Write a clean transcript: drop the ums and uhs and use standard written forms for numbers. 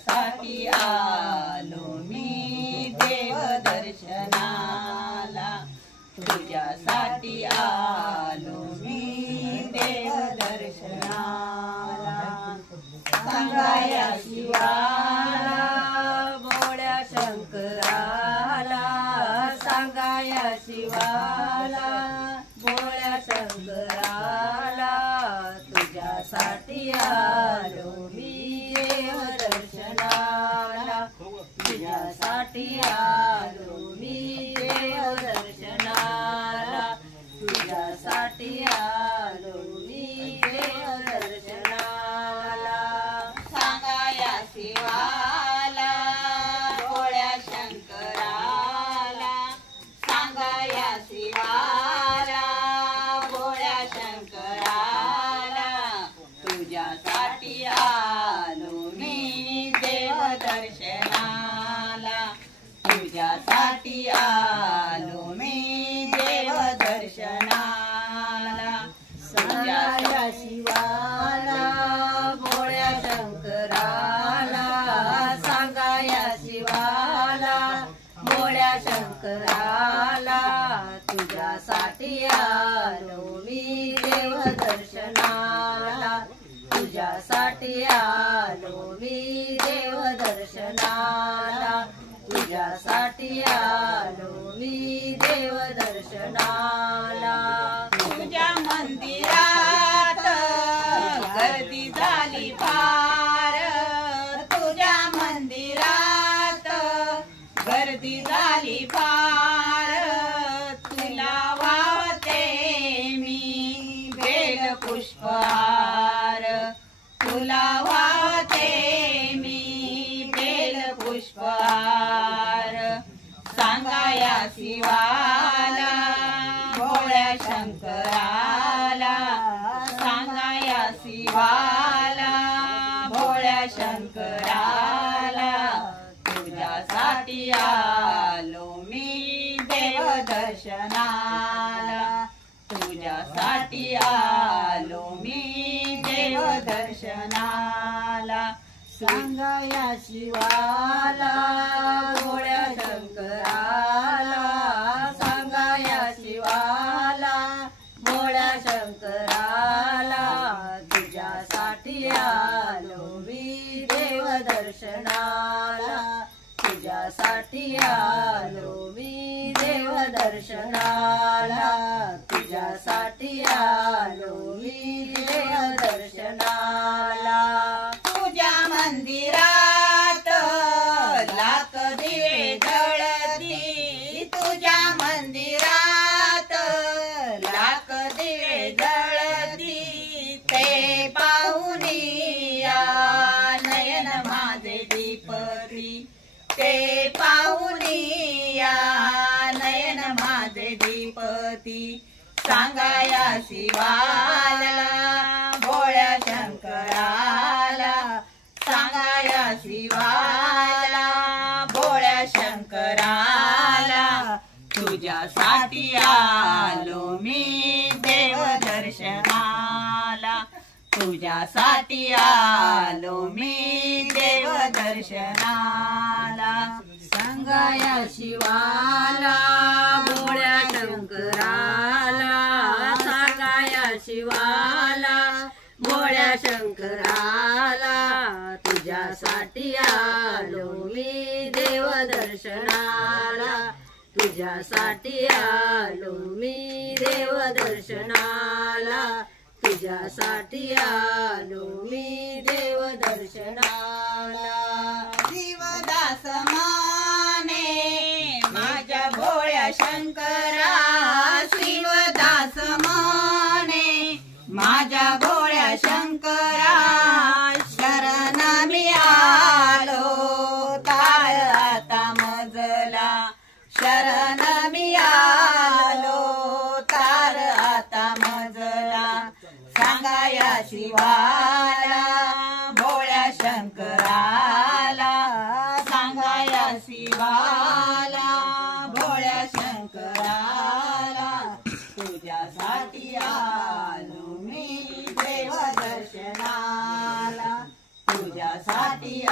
तुझ्यासाठी आलो मी देव दर्शनाला, तुझ्यासाठी आलो मी देव दर्शनाला। सांगाया शिवाला भोळ्या शंकराला, सांगाया शिवाला भोळ्या शंकराला, तुझ्यासाठी आलो मी देव दर्शनाला, तुझ्यासाठी आलो मी देव दर्शनाला, तुझ्यासाठी आलो मी देव दर्शनाला। सांगाया शिवाला भोळ्या शंकराला, सांगाया शिवाला भोळ्या शंकराला, तुझ्यासाठी आलो मी देव दर्शनाला, तुझ्यासाठी आलो मी देव दर्शनाला। सांगाया शिवाला भोळ्या शंकराला, सांगाया शिवाला भोळ्या शंकराला, तुझ्यासाठी आलो मी देव दर्शनाला, तुझ्यासाठी आलो मी देव दर्शनाला, तुझ्यासाठी आलो मी देव दर्शनाला। तुझ्या मंदिरात गर्दी झाली फार, तुझ्या मंदिरात गर्दी झाली फार, तुला वाहते मी बेल पुष्पहार, तुला वाहते मी बेल पुष्पहार। सांगाया शिवाला भोळ्या शंकराला, सांगाया शिवाला भोळ्या शंकराला, तुझ्यासाठी आलो मी देव दर्शनाला, तुझ्यासाठी आलो मी देव दर्शनाला। सांगाया शिवाला भोळ्या शंकराला, सांगाया शिवाला भोळ्या शंकराला, तुझ्यासाठी आलो मी देव दर्शनाला, तुझ्यासाठी आलो मी देव दर्शनाला, तुझ्यासाठी आलो मी देव दर्शनाला। तुझ्या मंदिरात लाख दिवे जळती, तुझ्या मंदिरात लाख दिवे जळती, ते पाहुनिया नयन माझे दीपती, ते पाहुनिया नयन माझे दीपती। सांगाया शिवाला भोळ्या शंकराला, सांगाया शिवाला भोळ्या शंकराला, तुझ्यासाठी आलो मी देव दर्शनाला, तुझ्यासाठी आलो मी देव दर्शनाला। सांगाया शिवाला भोळ्या शंकराला, सांगाया शिवाला भोळ्या शंकराला, तुझ्यासाठी आलो मी देव दर्शनाला, तुझ्यासाठी आलो मी देव दर्शनाला, तुझ्यासाठी आलो मी देव दर्शनाला। शिवदास माने माझ्या भोळ्या शंकरा, शिवदास माने माझ्या भोळ्या शंकरा, शरण मी आलो ताळ आता मजला, शरण मी आलो तार आता मजला। सांगाया शिवाला भोळ्या शंकराला, सांगाया शिवाला भोळ्या शंकराला, तुझ्यासाठी आलो मी देव दर्शनाला, तुझ्यासाठी